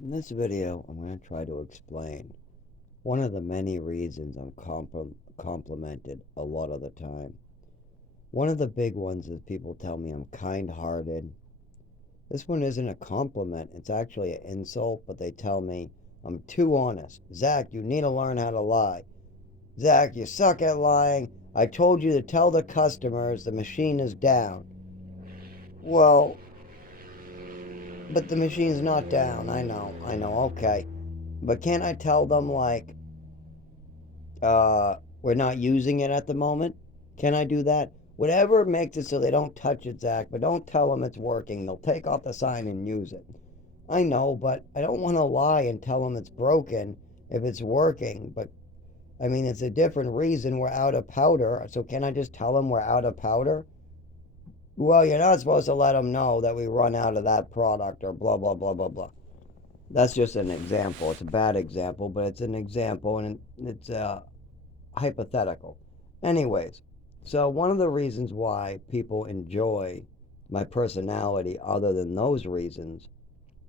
In this video, I'm going to try to explain one of the many reasons I'm complimented a lot of the time. One of the big ones is people tell me I'm kind hearted. This one isn't a compliment, it's actually an insult, but they tell me I'm too honest. Zach, you need to learn how to lie. Zach, you suck at lying. I told you to tell the customers the machine is down. Well, but the machine's not down. I know, okay. But can't I tell them, like, we're not using it at the moment? Can I do that? Whatever makes it so they don't touch it, Zach, but don't tell them it's working. They'll take off the sign and use it. I know, but I don't want to lie and tell them it's broken if it's working. But I mean, it's a different reason we're out of powder. So can I just tell them we're out of powder? Well, you're not supposed to let them know that we run out of that product or blah, blah, blah, blah, blah. That's just an example. It's a bad example, but it's an example and it's hypothetical. Anyways, so one of the reasons why people enjoy my personality, other than those reasons,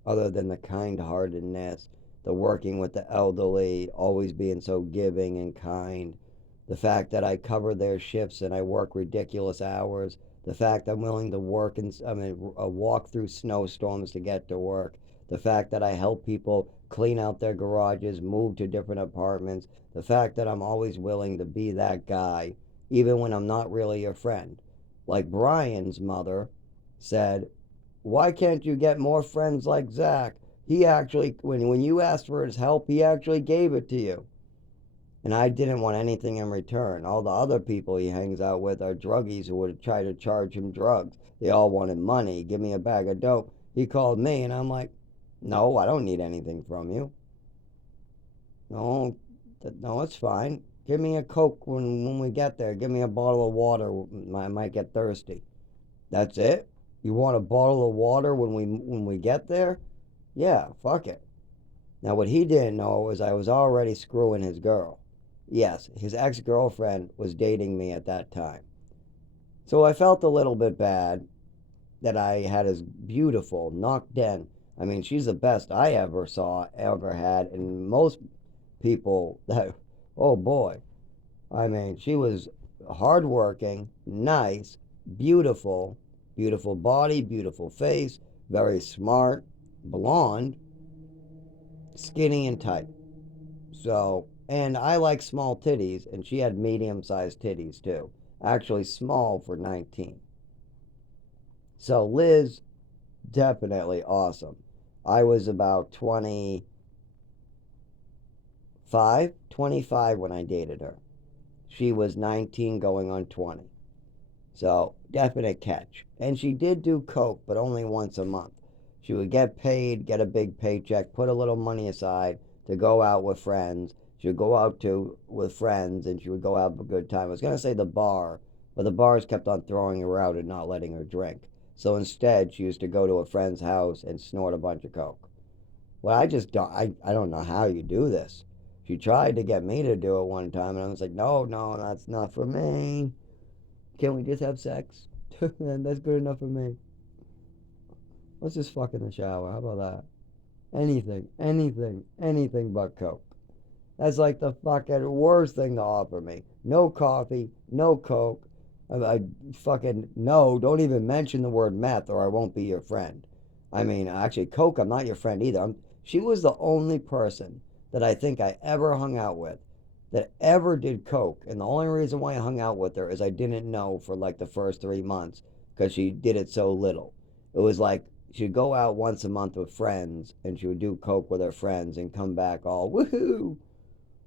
other than the kind heartedness, the working with the elderly, always being so giving and kind, the fact that I cover their shifts and I work ridiculous hours, the fact I'm willing to work and walk through snowstorms to get to work, the fact that I help people clean out their garages, move to different apartments, the fact that I'm always willing to be that guy, even when I'm not really your friend. Like Brian's mother said, why can't you get more friends like Zach? He actually, when you asked for his help, he actually gave it to you. And I didn't want anything in return. All the other people he hangs out with are druggies who would try to charge him drugs. They all wanted money. Give me a bag of dope. He called me, and I'm like, no, I don't need anything from you. No, no, it's fine. Give me a Coke when we get there. Give me a bottle of water. I might get thirsty. That's it? You want a bottle of water when we get there? Yeah, fuck it. Now what he didn't know was I was already screwing his girl. Yes, his ex-girlfriend was dating me at that time. So I felt a little bit bad that I had his beautiful knocked in. I mean, she's the best I ever saw, ever had, and most people that, oh boy. I mean, she was hardworking, nice, beautiful, beautiful body, beautiful face, very smart, blonde, skinny and tight. So, and I like small titties, and she had medium sized titties too. Actually, small for 19. So, Liz, definitely awesome. I was about 25 when I dated her. She was 19 going on 20. So, definite catch. And she did do coke, but only once a month. She would get paid, get a big paycheck, put a little money aside to go out with friends. She would go out to with friends and she would go have a good time. I was going to say the bar, but the bars kept on throwing her out and not letting her drink. So instead, she used to go to a friend's house and snort a bunch of coke. Well, I just don't, I don't know how you do this. She tried to get me to do it one time, and I was like, no, no, that's not for me. Can't we just have sex? That's good enough for me. Let's just fuck in the shower. How about that? Anything but coke. That's like the fucking worst thing to offer me. No coffee, no coke. I fucking no. Don't even mention the word meth, or I won't be your friend. I mean, actually, coke. I'm not your friend either. She was the only person that I think I ever hung out with that ever did coke, and the only reason why I hung out with her is I didn't know for like the first 3 months because she did it so little. It was like she'd go out once a month with friends, and she would do coke with her friends and come back all woohoo.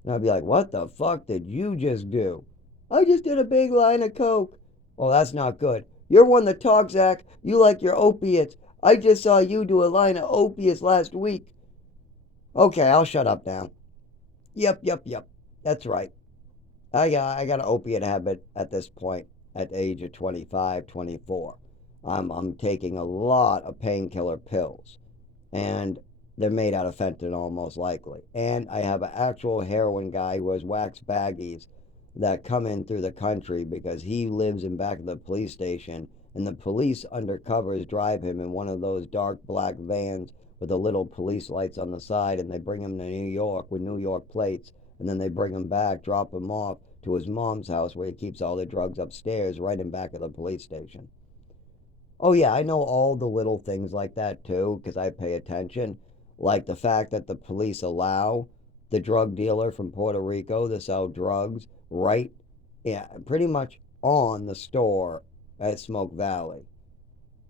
And I'd be like, what the fuck did you just do? I just did a big line of coke. Well, that's not good. You're one that talks, Zach. You like your opiates. I just saw you do a line of opiates last week. Okay, I'll shut up now. Yep. That's right. I got an opiate habit at this point at the age of 25, 24. I'm taking a lot of painkiller pills, and they're made out of fentanyl most likely. And I have an actual heroin guy who has wax baggies that come in through the country because he lives in back of the police station, and the police undercovers drive him in one of those dark black vans with the little police lights on the side, and they bring him to New York with New York plates, and then they bring him back, drop him off to his mom's house where he keeps all the drugs upstairs, right in back of the police station. Oh, yeah, I know all the little things like that too, because I pay attention. Like the fact that the police allow the drug dealer from Puerto Rico to sell drugs right, yeah, pretty much on the store at Smoke Valley.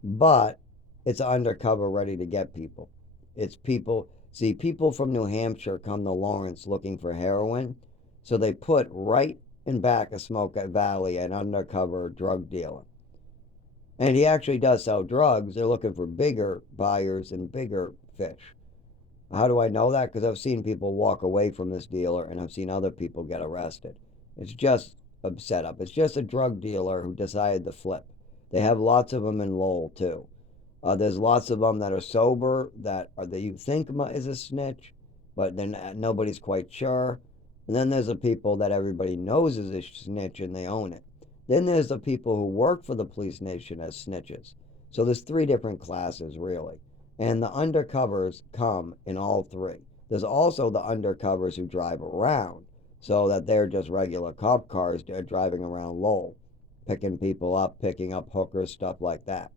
But it's undercover ready to get people. It's people, see, people from New Hampshire come to Lawrence looking for heroin, so they put right in back of Smoke Valley an undercover drug dealer. And he actually does sell drugs. They're looking for bigger buyers and bigger fish. How do I know that? Because I've seen people walk away from this dealer and I've seen other people get arrested. It's just a setup. It's just a drug dealer who decided to flip. They have lots of them in Lowell too. There's lots of them that are sober that you think is a snitch, but then nobody's quite sure. And then there's the people that everybody knows is a snitch and they own it. Then there's the people who work for the police nation as snitches. So there's three different classes really. And the undercovers come in all three. There's also the undercovers who drive around, so that they're just regular cop cars driving around Lowell, picking people up, picking up hookers, stuff like that.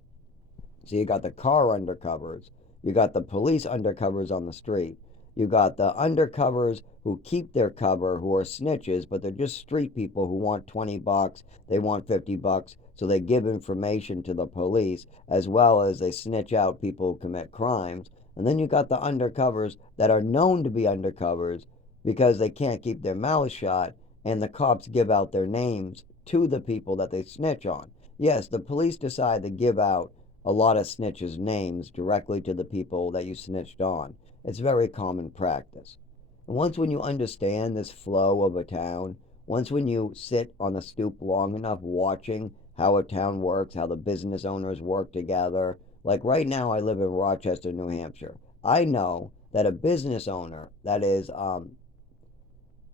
So you got the car undercovers, you got the police undercovers on the street, you got the undercovers who keep their cover, who are snitches, but they're just street people who want $20, they want $50, so they give information to the police, as well as they snitch out people who commit crimes. And then you got the undercovers that are known to be undercovers because they can't keep their mouths shut, and the cops give out their names to the people that they snitch on. Yes, the police decide to give out a lot of snitches' names directly to the people that you snitched on. It's very common practice. And once when you understand this flow of a town, once when you sit on the stoop long enough watching how a town works, how the business owners work together, like right now I live in Rochester, New Hampshire. I know that a business owner that is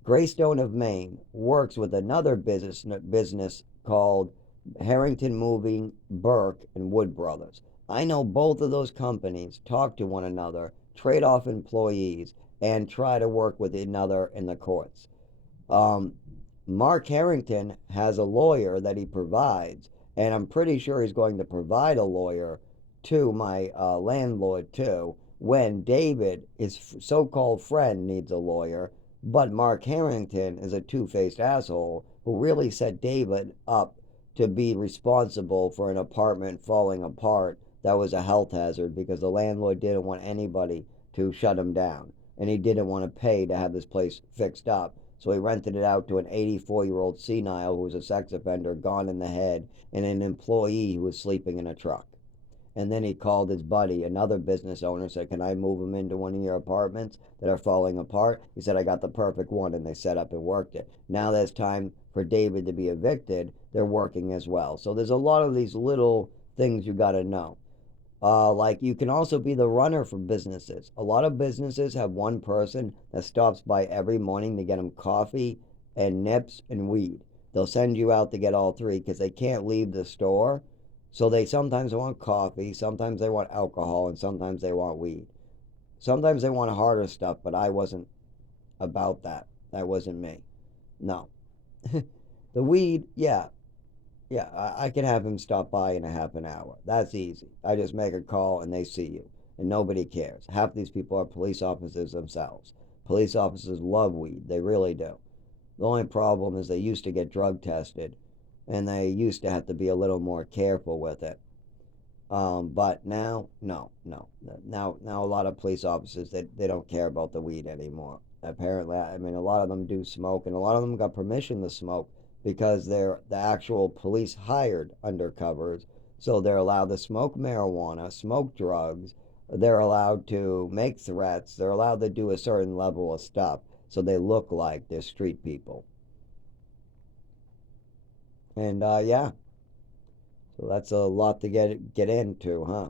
Greystone of Maine works with another business called Harrington Moving, Burke, and Wood Brothers. I know both of those companies talk to one another, trade off employees, and try to work with another in the courts. Um, Mark Harrington has a lawyer that he provides, and I'm pretty sure he's going to provide a lawyer to my landlord too when David, his so-called friend, needs a lawyer. But Mark Harrington is a two-faced asshole who really set David up to be responsible for an apartment falling apart that was a health hazard because the landlord didn't want anybody to shut him down. And he didn't want to pay to have this place fixed up. So he rented it out to an 84-year-old senile who was a sex offender, gone in the head, and an employee who was sleeping in a truck. And then he called his buddy, another business owner, said, "Can I move him into one of your apartments that are falling apart?" He said, "I got the perfect one," and they set up and worked it. Now that it's time for David to be evicted, they're working as well. So there's a lot of these little things you got to know. Like you can also be the runner for businesses. A lot of businesses have one person that stops by every morning to get them coffee and nips and weed. They'll send you out to get all three because they can't leave the store. So they sometimes want coffee, sometimes they want alcohol, and sometimes they want weed. Sometimes they want harder stuff, but I wasn't about that. That wasn't me. No. The weed, yeah, yeah, I can have him stop by in a half an hour. That's easy. I just make a call and they see you, and nobody cares. Half these people are police officers themselves. Police officers love weed. They really do. The only problem is they used to get drug tested, and they used to have to be a little more careful with it. But now, no, no. Now a lot of police officers, they don't care about the weed anymore. Apparently, I mean, a lot of them do smoke, and a lot of them got permission to smoke because they're the actual police hired undercovers. So they're allowed to smoke marijuana, smoke drugs. They're allowed to make threats. They're allowed to do a certain level of stuff so they look like they're street people. And yeah, so that's a lot to get into, huh?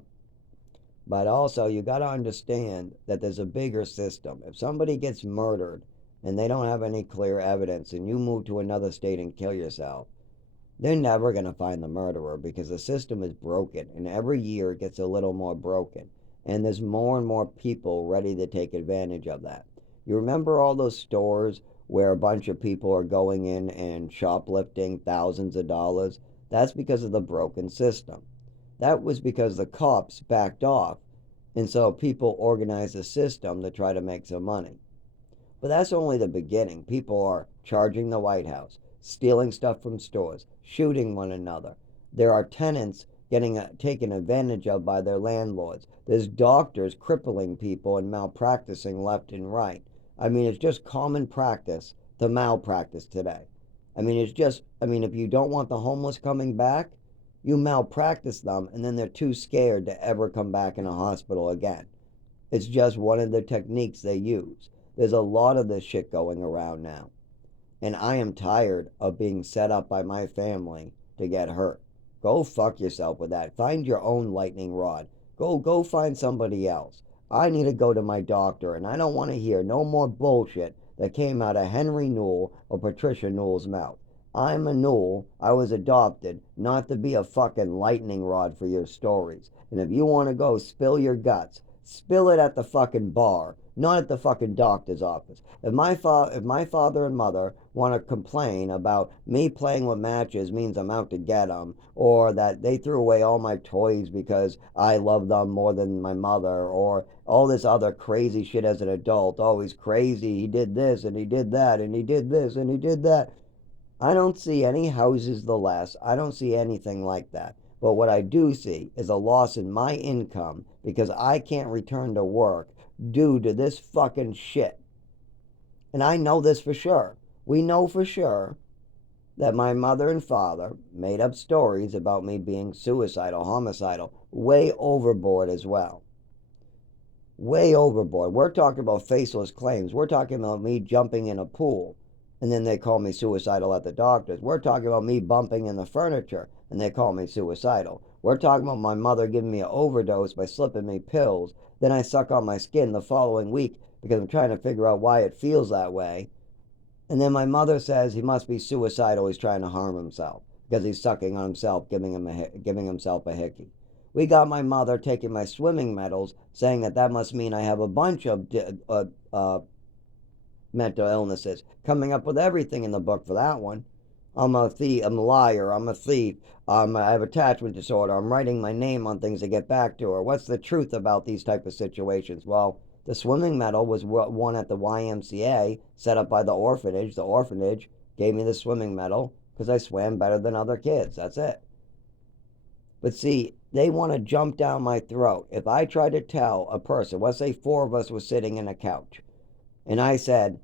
But also, you got to understand that there's a bigger system. If somebody gets murdered and they don't have any clear evidence and you move to another state and kill yourself, they're never going to find the murderer because the system is broken. And every year it gets a little more broken. And there's more and more people ready to take advantage of that. You remember all those stores where a bunch of people are going in and shoplifting thousands of dollars? That's because of the broken system. That was because the cops backed off, and so people organized a system to try to make some money. But that's only the beginning. People are charging the White House, stealing stuff from stores, shooting one another. There are tenants getting taken advantage of by their landlords. There's doctors crippling people and malpracticing left and right. I mean, it's just common practice to malpractice today. If you don't want the homeless coming back, you malpractice them, and then they're too scared to ever come back in a hospital again. It's just one of the techniques they use. There's a lot of this shit going around now. And I am tired of being set up by my family to get hurt. Go fuck yourself with that. Find your own lightning rod. Go find somebody else. I need to go to my doctor, and I don't want to hear no more bullshit that came out of Henry Newell or Patricia Newell's mouth. I'm a Newell. I was adopted not to be a fucking lightning rod for your stories. And if you want to go spill your guts, spill it at the fucking bar, not at the fucking doctor's office. If my father and mother want to complain about me playing with matches means I'm out to get them, or that they threw away all my toys because I love them more than my mother, or all this other crazy shit as an adult, oh, he's crazy, he did this and he did that and he did this and he did that. I don't see any houses the less. I don't see anything like that. But what I do see is a loss in my income because I can't return to work due to this fucking shit. And I know this for sure. We know for sure that my mother and father made up stories about me being suicidal, homicidal, way overboard as well. Way overboard. We're talking about faceless claims. We're talking about me jumping in a pool, and then they call me suicidal at the doctor's. We're talking about me bumping in the furniture, and they call me suicidal. We're talking about my mother giving me an overdose by slipping me pills. Then I suck on my skin the following week because I'm trying to figure out why it feels that way. And then my mother says he must be suicidal. He's trying to harm himself because he's sucking on himself, giving himself a hickey. We got my mother taking my swimming medals, saying that must mean I have a bunch of mental illnesses. Coming up with everything in the book for that one. I'm a thief, I'm a liar, I'm a thief, I have attachment disorder, I'm writing my name on things to get back to her. What's the truth about these type of situations? Well, the swimming medal was won at the YMCA, set up by the orphanage. The orphanage gave me the swimming medal because I swam better than other kids. That's it. But see, they want to jump down my throat. If I try to tell a person, let's say 4 of us were sitting in a couch, and I said,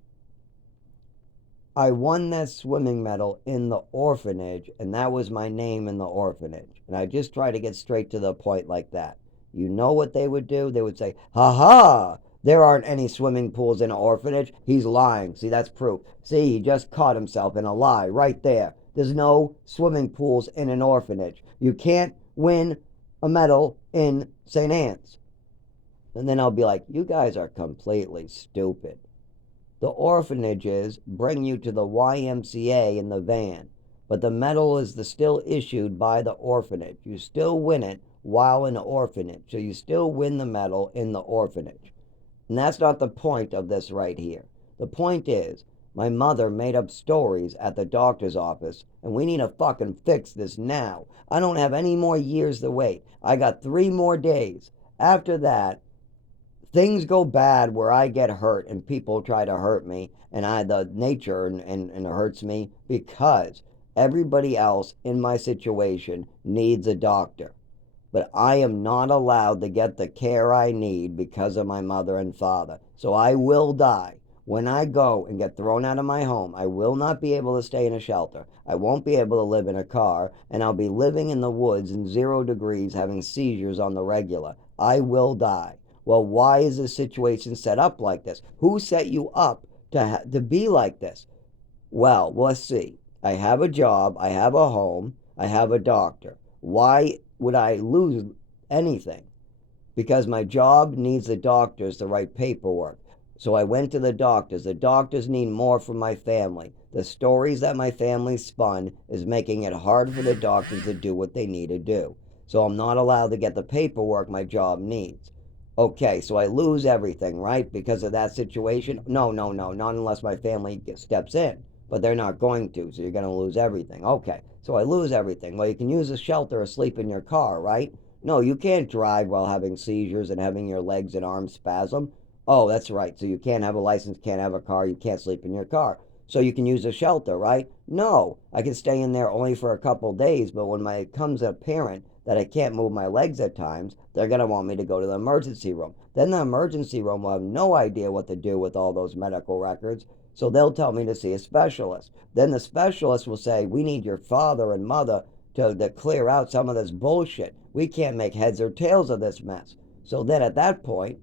I won that swimming medal in the orphanage, and that was my name in the orphanage. And I just try to get straight to the point like that. You know what they would do? They would say, ha ha, there aren't any swimming pools in an orphanage. He's lying. See, that's proof. See, he just caught himself in a lie right there. There's no swimming pools in an orphanage. You can't win a medal in St. Anne's. And then I'll be like, you guys are completely stupid. The orphanages bring you to the YMCA in the van, but the medal is still issued by the orphanage. You still win it while in the orphanage, so you still win the medal in the orphanage. And that's not the point of this right here. The point is, my mother made up stories at the doctor's office, and we need to fucking fix this now. I don't have any more years to wait. I got 3 more days. After that, things go bad where I get hurt and people try to hurt me, and the nature and it hurts me because everybody else in my situation needs a doctor. But I am not allowed to get the care I need because of my mother and father. So I will die. When I go and get thrown out of my home, I will not be able to stay in a shelter. I won't be able to live in a car, and I'll be living in the woods in 0 degrees having seizures on the regular. I will die. Well, why is this situation set up like this? Who set you up to be like this? Well, let's see. I have a job, I have a home, I have a doctor. Why would I lose anything? Because my job needs the doctors to write paperwork. So I went to the doctors. The doctors need more from my family. The stories that my family spun is making it hard for the doctors to do what they need to do. So I'm not allowed to get the paperwork my job needs. Okay, so I lose everything, right? Because of that situation? No, no, no, not unless my family steps in. But they're not going to, so you're going to lose everything. Okay, so I lose everything. Well, you can use a shelter or sleep in your car, right? No, you can't drive while having seizures and having your legs and arms spasm. Oh, that's right. So you can't have a license, can't have a car, you can't sleep in your car. So you can use a shelter, right? No, I can stay in there only for a couple days, but when my comes a parent that I can't move my legs at times, they're going to want me to go to the emergency room. Then the emergency room will have no idea what to do with all those medical records, so they'll tell me to see a specialist. Then the specialist will say, we need your father and mother to clear out some of this bullshit. We can't make heads or tails of this mess. So then at that point,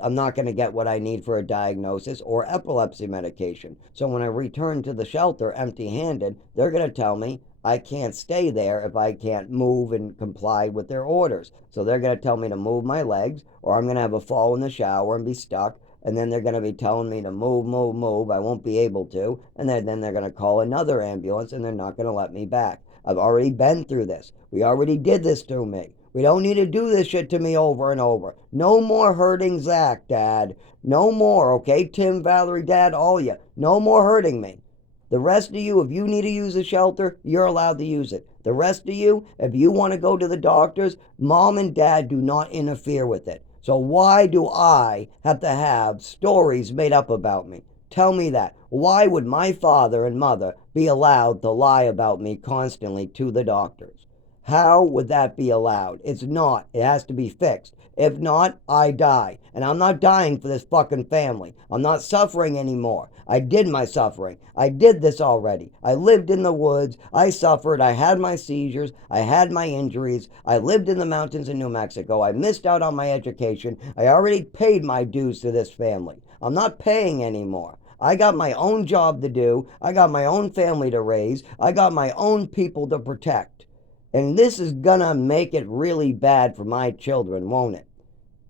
I'm not going to get what I need for a diagnosis or epilepsy medication. So when I return to the shelter empty handed, they're going to tell me I can't stay there if I can't move and comply with their orders. So they're going to tell me to move my legs, or I'm going to have a fall in the shower and be stuck. And then they're going to be telling me to move, move, move. I won't be able to. And then they're going to call another ambulance and they're not going to let me back. I've already been through this. We already did this to me. We don't need to do this shit to me over and over. No more hurting Zach, Dad. No more, okay? Tim, Valerie, Dad, all of you. No more hurting me. The rest of you, if you need to use a shelter, you're allowed to use it. The rest of you, if you want to go to the doctors, Mom and Dad do not interfere with it. So why do I have to have stories made up about me? Tell me that. Why would my father and mother be allowed to lie about me constantly to the doctors? How would that be allowed? It's not. It has to be fixed. If not, I die. And I'm not dying for this fucking family. I'm not suffering anymore. I did my suffering. I did this already. I lived in the woods. I suffered. I had my seizures. I had my injuries. I lived in the mountains in New Mexico. I missed out on my education. I already paid my dues to this family. I'm not paying anymore. I got my own job to do. I got my own family to raise. I got my own people to protect. And this is gonna make it really bad for my children, won't it?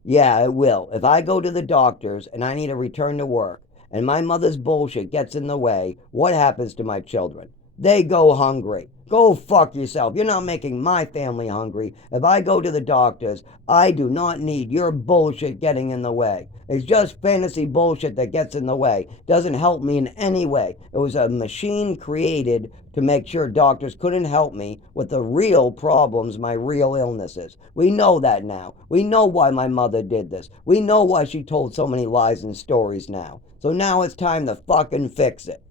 Yeah, it will. If I go to the doctors and I need to return to work and my mother's bullshit gets in the way, what happens to my children? They go hungry. Go fuck yourself. You're not making my family hungry. If I go to the doctors, I do not need your bullshit getting in the way. It's just fantasy bullshit that gets in the way. Doesn't help me in any way. It was a machine created to make sure doctors couldn't help me with the real problems, my real illnesses. We know that now. We know why my mother did this. We know why she told so many lies and stories now. So now it's time to fucking fix it.